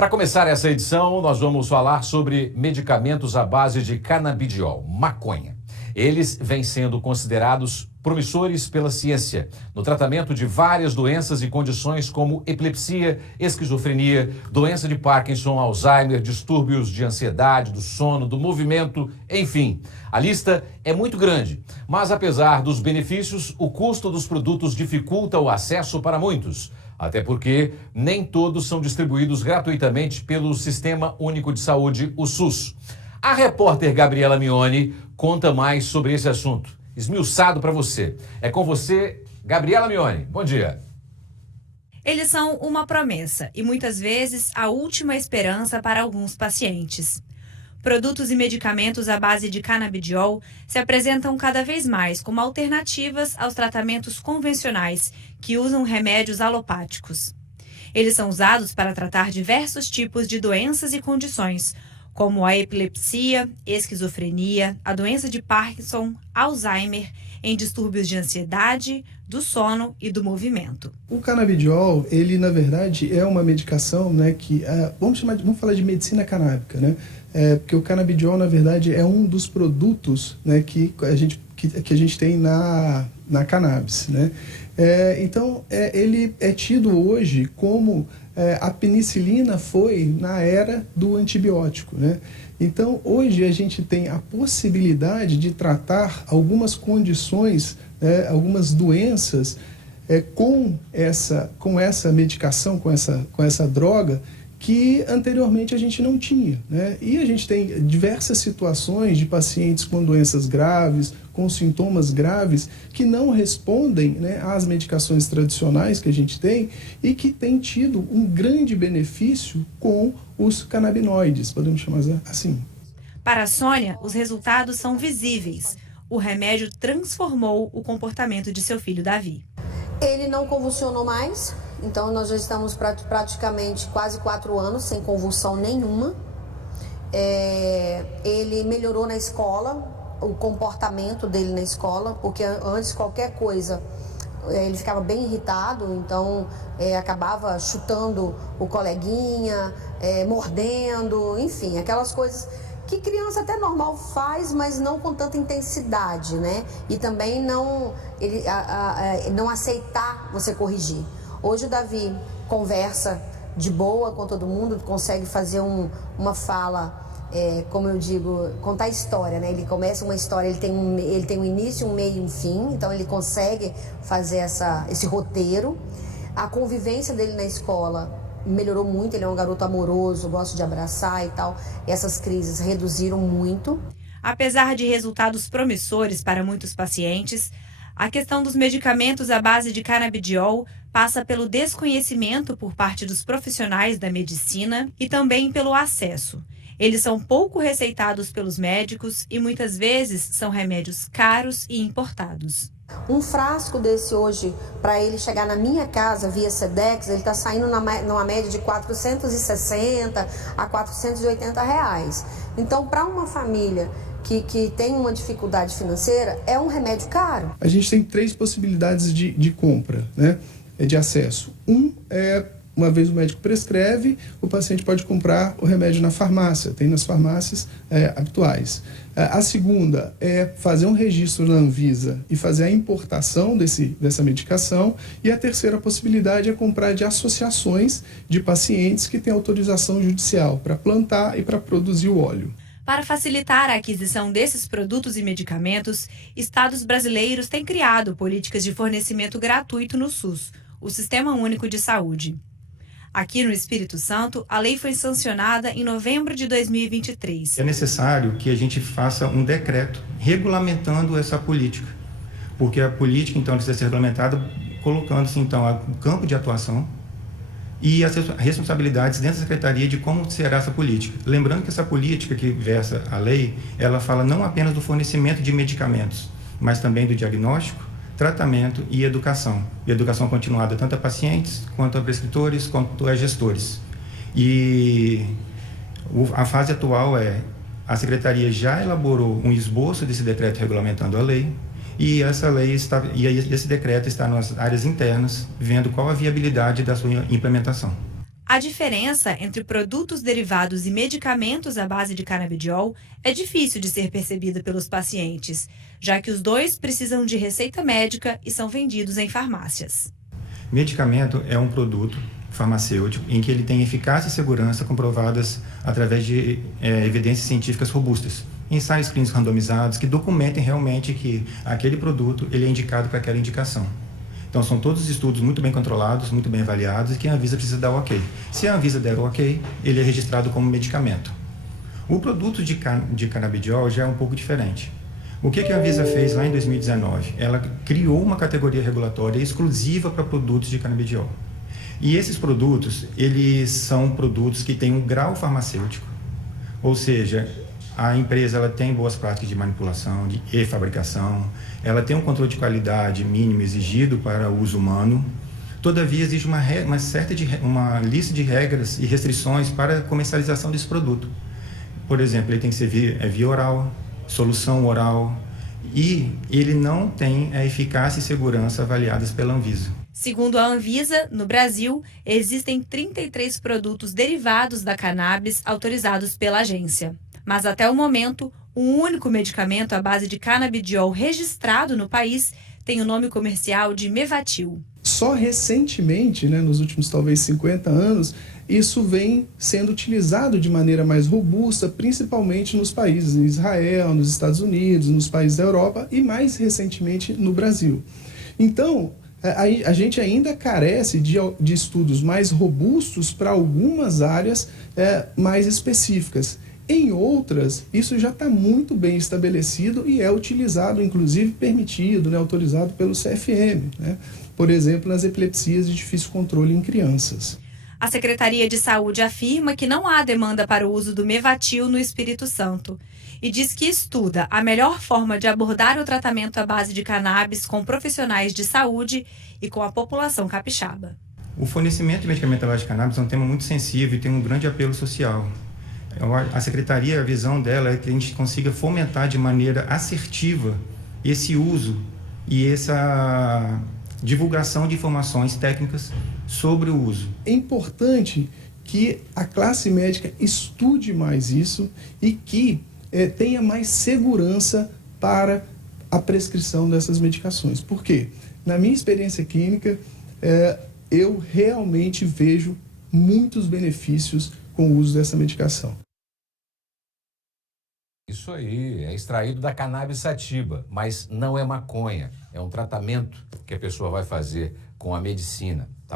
Para começar essa edição, nós vamos falar sobre medicamentos à base de canabidiol, maconha. Eles vêm sendo considerados promissores pela ciência no tratamento de várias doenças e condições como epilepsia, esquizofrenia, doença de Parkinson, Alzheimer, distúrbios de ansiedade, do sono, do movimento, enfim. A lista é muito grande, mas apesar dos benefícios, o custo dos produtos dificulta o acesso para muitos. Até porque nem todos são distribuídos gratuitamente pelo Sistema Único de Saúde, o SUS. A repórter Gabriela Mione conta mais sobre esse assunto. Esmiuçado para você. É com você, Gabriela Mione. Bom dia. Eles são uma promessa e muitas vezes a última esperança para alguns pacientes. Produtos e medicamentos à base de canabidiol se apresentam cada vez mais como alternativas aos tratamentos convencionais que usam remédios alopáticos. Eles são usados para tratar diversos tipos de doenças e condições, como a epilepsia, esquizofrenia, a doença de Parkinson, Alzheimer, em distúrbios de ansiedade, do sono e do movimento. O canabidiol, ele na verdade é uma medicação, né, que vamos falar de medicina canábica, né? Porque o canabidiol na verdade é um dos produtos, né, que a gente tem na cannabis, né? Então ele é tido hoje como a penicilina foi na era do antibiótico, né? Então, hoje a gente tem a possibilidade de tratar algumas condições, algumas doenças com essa medicação, com essa droga, que anteriormente a gente não tinha, né? E a gente tem diversas situações de pacientes com doenças graves, com sintomas graves, que não respondem, né, às medicações tradicionais que a gente tem e que tem tido um grande benefício com os canabinoides, podemos chamar assim. Para a Sônia, os resultados são visíveis. O remédio transformou o comportamento de seu filho Davi. Ele não convulsionou mais, então nós já estamos praticamente quase 4 anos sem convulsão nenhuma. Ele melhorou na escola, o comportamento dele na escola, porque antes qualquer coisa ele ficava bem irritado, então acabava chutando o coleguinha, mordendo, enfim, aquelas coisas que criança até normal faz, mas não com tanta intensidade, né? E também não aceitar você corrigir. Hoje o Davi conversa de boa com todo mundo, consegue fazer uma fala, como eu digo, contar história, né? Ele começa uma história, ele tem um início, um meio e um fim, então ele consegue fazer esse roteiro. A convivência dele na escola melhorou muito, ele é um garoto amoroso, gosta de abraçar e tal. Essas crises reduziram muito. Apesar de resultados promissores para muitos pacientes, a questão dos medicamentos à base de canabidiol passa pelo desconhecimento por parte dos profissionais da medicina e também pelo acesso. Eles são pouco receitados pelos médicos e muitas vezes são remédios caros e importados. Um frasco desse hoje, para ele chegar na minha casa via Sedex, ele está saindo numa média de 460 a 480 reais. Então, para uma família que tem uma dificuldade financeira, é um remédio caro. A gente tem 3 possibilidades de compra, né, de acesso. Uma vez o médico prescreve, o paciente pode comprar o remédio na farmácia, tem nas farmácias habituais. A segunda é fazer um registro na Anvisa e fazer a importação dessa medicação. E a terceira possibilidade é comprar de associações de pacientes que têm autorização judicial para plantar e para produzir o óleo. Para facilitar a aquisição desses produtos e medicamentos, estados brasileiros têm criado políticas de fornecimento gratuito no SUS, o Sistema Único de Saúde. Aqui no Espírito Santo, a lei foi sancionada em novembro de 2023. É necessário que a gente faça um decreto regulamentando essa política, porque a política, então, precisa ser regulamentada colocando-se, então, o campo de atuação e as responsabilidades dentro da Secretaria de como será essa política. Lembrando que essa política que versa a lei, ela fala não apenas do fornecimento de medicamentos, mas também do diagnóstico, tratamento e educação. E educação continuada tanto a pacientes, quanto a prescritores, quanto a gestores. E a fase atual a Secretaria já elaborou um esboço desse decreto regulamentando a lei, e esse decreto está nas áreas internas, vendo qual a viabilidade da sua implementação. A diferença entre produtos derivados e medicamentos à base de canabidiol é difícil de ser percebida pelos pacientes, já que os dois precisam de receita médica e são vendidos em farmácias. Medicamento é um produto farmacêutico em que ele tem eficácia e segurança comprovadas através de evidências científicas robustas, ensaios clínicos randomizados que documentem realmente que aquele produto ele é indicado para aquela indicação. Então, são todos estudos muito bem controlados, muito bem avaliados e que a Anvisa precisa dar o ok. Se a Anvisa der o ok, ele é registrado como medicamento. O produto de canabidiol já é um pouco diferente. O que a Anvisa fez lá em 2019? Ela criou uma categoria regulatória exclusiva para produtos de canabidiol. E esses produtos, eles são produtos que têm um grau farmacêutico, ou seja, a empresa ela tem boas práticas de manipulação e fabricação, ela tem um controle de qualidade mínimo exigido para o uso humano. Todavia, existe uma lista de regras e restrições para a comercialização desse produto. Por exemplo, ele tem que ser via oral, solução oral, e ele não tem a eficácia e segurança avaliadas pela Anvisa. Segundo a Anvisa, no Brasil, existem 33 produtos derivados da cannabis autorizados pela agência. Mas até o momento, o único medicamento à base de canabidiol registrado no país tem o nome comercial de Mevatil. Só recentemente, nos últimos talvez 50 anos, isso vem sendo utilizado de maneira mais robusta, principalmente nos países, em Israel, nos Estados Unidos, nos países da Europa e mais recentemente no Brasil. Então, a gente ainda carece de estudos mais robustos para algumas áreas mais específicas. Em outras, isso já está muito bem estabelecido e é utilizado, inclusive permitido, autorizado pelo CFM, por exemplo, nas epilepsias de difícil controle em crianças. A Secretaria de Saúde afirma que não há demanda para o uso do Mevatil no Espírito Santo e diz que estuda a melhor forma de abordar o tratamento à base de cannabis com profissionais de saúde e com a população capixaba. O fornecimento de medicamento à base de cannabis é um tema muito sensível e tem um grande apelo social. A Secretaria, a visão dela é que a gente consiga fomentar de maneira assertiva esse uso e essa divulgação de informações técnicas sobre o uso. É importante que a classe médica estude mais isso e que tenha mais segurança para a prescrição dessas medicações. Por quê? Na minha experiência clínica, eu realmente vejo muitos benefícios com o uso dessa medicação. Isso aí, é extraído da cannabis sativa, mas não é maconha. É um tratamento que a pessoa vai fazer com a medicina.